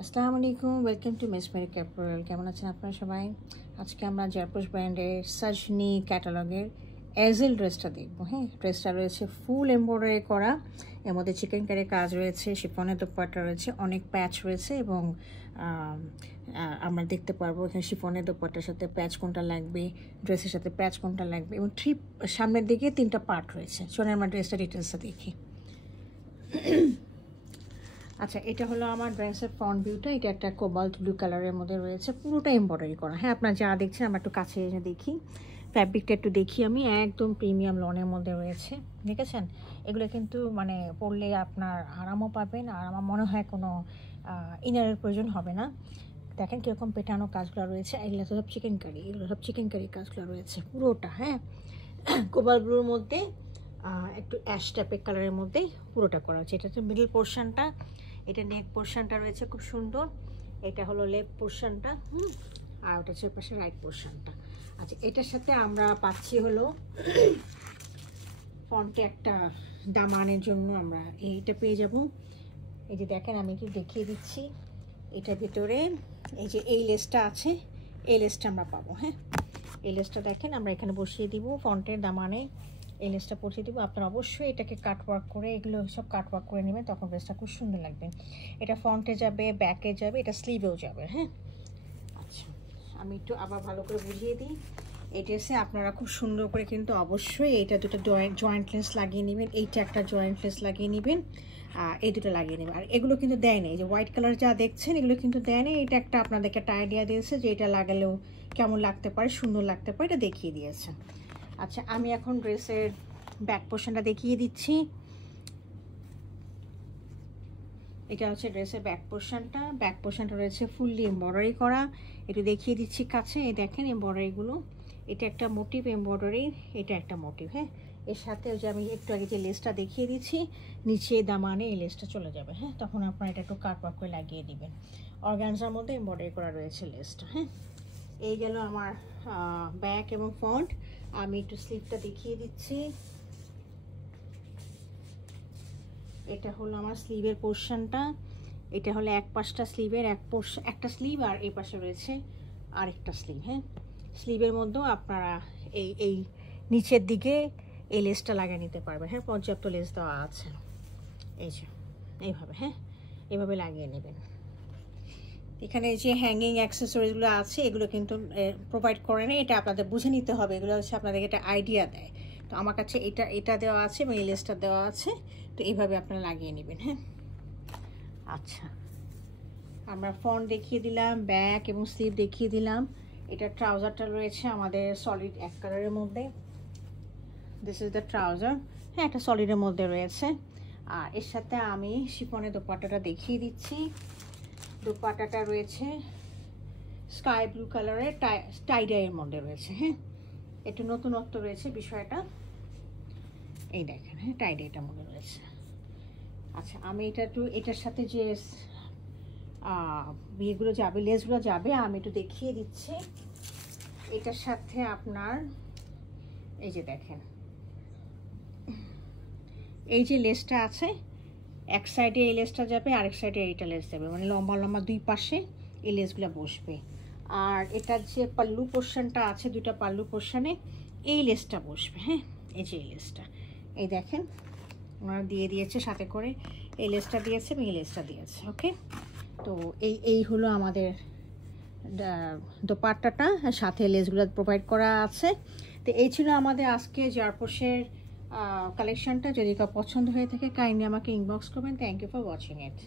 আসসালামু আলাইকুম, welcome to miss Mary ক্যাপোরাল। কেমন আছেন আপনারা সবাই? আজকে আমরা জারপোশ ব্র্যান্ডের সাজনি ক্যাটালগের এজেল ড্রেসটা দেখবো। হ্যাঁ, ড্রেসটা রয়েছে ফুল এমব্রয়ডারি করা, এর মধ্যে চিকেন কারির কাজ রয়েছে, শিফনের দোপাট্টা রয়েছে, অনেক প্যাচ রয়েছে এবং আমরা দেখতে পারবো এখানে শিফনের দোপাট্টার সাথে প্যাচ কোনটা লাগবে, ড্রেসের সাথে প্যাচ কোনটা লাগবে এবং সামনের দিকে 3টা পার্ট রয়েছে। চলুন আমরা ড্রেসটা ডিটেলসটা দেখি। আচ্ছা, এটা হলো আমার ড্রেসের ফ্রন্ট ভিউটা। এটা একটা কোবাল্ট ব্লু কালারের মধ্যে রয়েছে, পুরোটা এমব্রয়ডারি করা। হ্যাঁ, আপনারা যা দেখছেন আমরা একটু কাছে এসে দেখি, ফ্যাব্রিকটা একটু দেখি। আমি একদম প্রিমিয়াম লনের মধ্যে রয়েছে, দেখেছেন? এগুলো কিন্তু মানে পরলে আপনার আরামও পাবেন, আর আমার মনে হয় কোনো ইনারের প্রয়োজন হবে না। দেখেন কীরকম পেটানো কাজগুলো রয়েছে। এগুলো তো সব চিকেন কারি, এগুলো সব চিকেন কারি কাজগুলো রয়েছে পুরোটা। হ্যাঁ, কোবাল্ট ব্লুর মধ্যে একটু অ্যাশ টাইপের কালারের মধ্যে পুরোটা করা হচ্ছে। এটা হচ্ছে মিডল পোর্শনটা, এটা নেক পোর্শনটা রয়েছে খুব সুন্দর। এটা হলো লেফট পোর্শনটা, আর ওটা হচ্ছে পাশে রাইট পোর্শনটা। আচ্ছা, এটার সাথে আমরা পাচ্ছি হলো ফ্রন্টে একটা দামানের জন্য আমরা এইটা পেয়ে যাব। এই যে দেখেন, আমি একটু দেখিয়ে দিচ্ছি। এটার ভিতরে এই যে এই লেসটা আছে, এই লেসটা আমরা পাবো। হ্যাঁ, এই লেসটা দেখেন আমরা এখানে বসিয়ে দিব ফ্রন্টের দামানে, এই লেসটা পরিয়ে দিব। আপনারা অবশ্যই এটাকে কাটওয়ার্ক করে, এগুলো সব কাটওয়ার্ক করে নেবেন, তখন ড্রেসটা খুব সুন্দর লাগবে। এটা ফ্রন্টে যাবে, ব্যাকে যাবে, এটা স্লিভেও যাবে। হ্যাঁ, আচ্ছা, আমি একটু আবার ভালো করে বুঝিয়ে দিই। এই ড্রেসে আপনারা খুব সুন্দর করে কিন্তু অবশ্যই এইটা দুটো জয়েন্ট লেস লাগিয়ে নেবেন, এইটা একটা জয়েন্ট লেস লাগিয়ে নেবেন, এই দুটো লাগিয়ে নেবেন। আর এগুলো কিন্তু দেয় নেই, যে হোয়াইট কালার যা দেখছেন এগুলো কিন্তু দেয় নেই। এটা একটা আপনাদেরকে একটা আইডিয়া দিয়েছে যে এটা লাগালেও কেমন লাগতে পারে, সুন্দর লাগতে পারে, এটা দেখিয়ে দিয়েছে। আচ্ছা, আমি এখন ড্রেসের ব্যাক পোর্শনটা দেখিয়ে দিচ্ছি। এটা হচ্ছে ড্রেসের ব্যাক পোর্শনটা। ব্যাক পোর্শনটা রয়েছে ফুললি এমব্রয়ডারি করা, একটু দেখিয়ে দিচ্ছি কাছে। এই দেখেন এমব্রয়ডারিগুলো, এটা একটা মোটিভ এমব্রয়ডারি, এটা একটা মোটিভ। হ্যাঁ, এর সাথে যে আমি একটু আগে যে লেসটা দেখিয়ে দিচ্ছি, নিচে দামানে এই লেসটা চলে যাবে। হ্যাঁ, তখন আপনারা এটা একটু কাটওয়ার্ক করে লাগিয়ে দিবেন। অর্গানজার মধ্যে এমব্রয়ডারি করা রয়েছে লেসটা। হ্যাঁ, এই গেল আমার ব্যাক এবং ফ্রন্ট। আমি একটু স্লিভটা দেখিয়ে দিচ্ছি। এটা হলো আমার স্লিভের পোর্শনটা। এটা হলো এক পাশটা স্লিভের একটা স্লিভ, আর এই পাশে রয়েছে আরেকটা স্লিভ। হ্যাঁ, স্লিভের মধ্যেও আপনারা এই নিচের দিকে এই লেসটা লাগিয়ে নিতে পারবেন। হ্যাঁ, পর্যাপ্ত লেস দেওয়া আছে, এই যে এইভাবে। হ্যাঁ, এভাবে লাগিয়ে নেবেন। এখানে যে হ্যাঙ্গিং অ্যাক্সেসরিজগুলো আছে এগুলো কিন্তু প্রোভাইড করে না, এটা আপনাদের বুঝে নিতে হবে। এগুলো হচ্ছে আপনাদেরকে একটা আইডিয়া দেয়। তো আমার কাছে এটা দেওয়া আছে এবং এই লেসটা দেওয়া আছে, তো এইভাবে আপনারা লাগিয়ে নেবেন। হ্যাঁ, আচ্ছা, আমরা ফ্রন্ট দেখিয়ে দিলাম, ব্যাক এবং স্লিভ দেখিয়ে দিলাম। এটা ট্রাউজারটা রয়েছে আমাদের সলিড এক কালারের মধ্যে। This is the trouser. হ্যাঁ, একটা সলিডের মধ্যে রয়েছে। আর এর সাথে আমি শিফনের দোপাট্টাটা দেখিয়ে দিচ্ছি। দোপাট্টাটা রয়েছে স্কাই ব্লু কালারের, টাইডাইয়ের মধ্যে রয়েছে। হ্যাঁ, একটু নতুনত্ব রয়েছে বিষয়টা, এই দেখেন। হ্যাঁ, টাইডাইটার মধ্যে রয়েছে। আচ্ছা, আমি এটা একটু এটার সাথে যে বিয়েগুলো যাবে, লেসগুলো যাবে, আমি একটু দেখিয়ে দিচ্ছি। এটার সাথে আপনার এই যে দেখেন, এই যে লেসটা আছে, এক সাইডে এই লেসটা যাবে, আরেক সাইডে এইটা লেস যাবে, মানে লম্বা লম্বা দুই পাশে এই লেসগুলো বসবে। আর এটার যে পাল্লু পোর্শনটা আছে, দুইটা পাল্লু পোর্শনে এই লেসটা বসবে। হ্যাঁ, এই যে এই লেসটা, এই দেখেন ওনারা দিয়ে দিয়েছে, সাথে করে এই লেসটা দিয়েছে এবং এই লেসটা দিয়েছে। ওকে, তো এই হলো আমাদের দোপাট্টাটা, সাথে লেসগুলো প্রোভাইড করা আছে। তো এই ছিল আমাদের আজকে জারপোশের কালেকশনটা। যদি কাউ পছন্দ হয়ে থাকে কাইন্ডলি আমাকে ইনবক্স করবেন। Thank you for watching it.